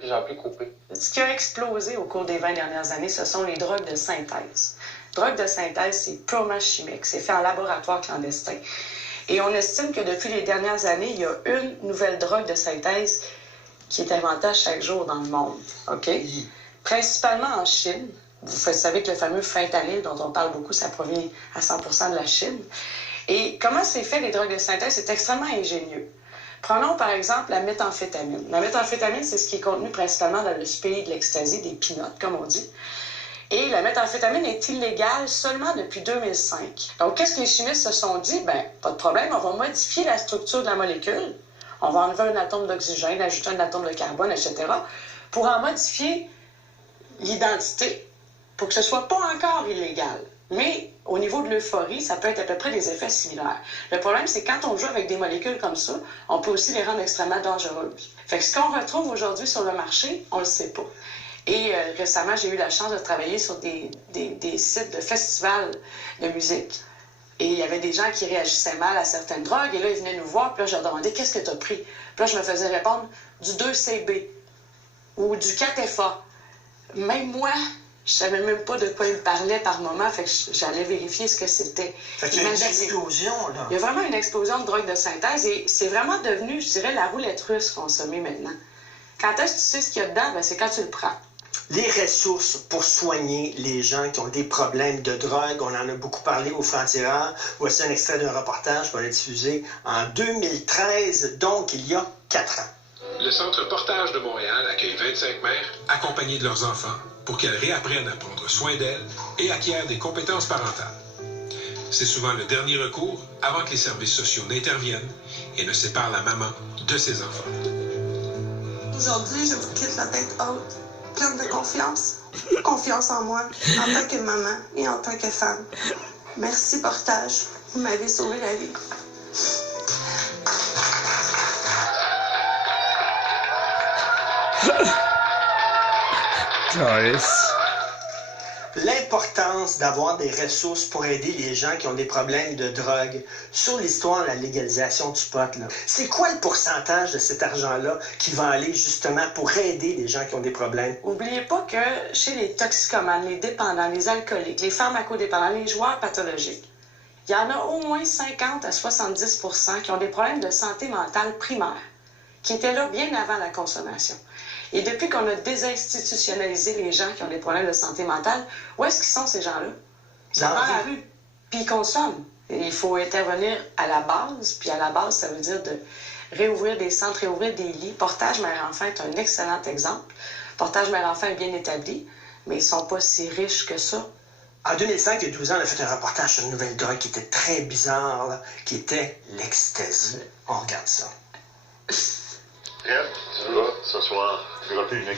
plus en plus coupé. Ce qui a explosé au cours des 20 dernières années, ce sont les drogues de synthèse. Drogue de synthèse, c'est purement chimique. C'est fait en laboratoire clandestin. Et on estime que depuis les dernières années, il y a une nouvelle drogue de synthèse qui est inventée à chaque jour dans le monde. OK? Principalement en Chine. Vous savez que le fameux fentanyl dont on parle beaucoup, ça provient à 100% de la Chine. Et comment c'est fait, les drogues de synthèse? C'est extrêmement ingénieux. Prenons par exemple la méthamphétamine. La méthamphétamine, c'est ce qui est contenu principalement dans le pays de l'ecstasy, des peanuts, comme on dit. Et la méthamphétamine est illégale seulement depuis 2005. Donc, qu'est-ce que les chimistes se sont dit? Ben, pas de problème, on va modifier la structure de la molécule. On va enlever un atome d'oxygène, ajouter un atome de carbone, etc., pour en modifier l'identité, pour que ce soit pas encore illégal. Mais au niveau de l'euphorie, ça peut être à peu près des effets similaires. Le problème, c'est que quand on joue avec des molécules comme ça, on peut aussi les rendre extrêmement dangereuses. Fait que ce qu'on retrouve aujourd'hui sur le marché, on le sait pas. Et récemment, j'ai eu la chance de travailler sur des sites de festivals de musique. Et il y avait des gens qui réagissaient mal à certaines drogues. Et là, ils venaient nous voir. Puis là, je leur demandais, qu'est-ce que tu as pris? Puis là, je me faisais répondre du 2CB ou du 4FA. Même moi, je savais même pas de quoi ils me parlaient par moment. Fait que j'allais vérifier ce que c'était. Fait qu'il y a une explosion, là. Il y a vraiment une explosion de drogue de synthèse. Et c'est vraiment devenu, je dirais, la roulette russe consommée maintenant. Quand est-ce que tu sais ce qu'il y a dedans? Ben, c'est quand tu le prends. Les ressources pour soigner les gens qui ont des problèmes de drogue, on en a beaucoup parlé au Franc-Tireur. Voici un extrait d'un reportage qu'on a diffusé en 2013, donc il y a 4 ans. Le Centre Portage de Montréal accueille 25 mères accompagnées de leurs enfants pour qu'elles réapprennent à prendre soin d'elles et acquièrent des compétences parentales. C'est souvent le dernier recours avant que les services sociaux n'interviennent et ne séparent la maman de ses enfants. Aujourd'hui, je vous quitte la tête haute, pleine de confiance. Confiance en moi, en tant que maman et en tant que femme. Merci, Portage. Vous m'avez sauvé la vie. Joyce. L'importance d'avoir des ressources pour aider les gens qui ont des problèmes de drogue. Sur l'histoire de la légalisation du pot, là, c'est quoi le pourcentage de cet argent-là qui va aller justement pour aider les gens qui ont des problèmes? N'oubliez pas que chez les toxicomanes, les dépendants, les alcooliques, les pharmacodépendants, les joueurs pathologiques, il y en a au moins 50 à 70% qui ont des problèmes de santé mentale primaire, qui étaient là bien avant la consommation. Et depuis qu'on a désinstitutionnalisé les gens qui ont des problèmes de santé mentale, où est-ce qu'ils sont, ces gens-là? Ils sont dans la rue, puis ils consomment. Et il faut intervenir à la base, puis à la base, ça veut dire de réouvrir des centres, réouvrir des lits. Portage Mère-Enfant est un excellent exemple. Portage Mère-Enfant est bien établi, mais ils ne sont pas si riches que ça. En 2005, il y a 12 ans, on a fait un reportage sur une nouvelle drogue qui était très bizarre, là, qui était l'ecstasy. On regarde ça. Yep, tu vas, ce soir, gratter une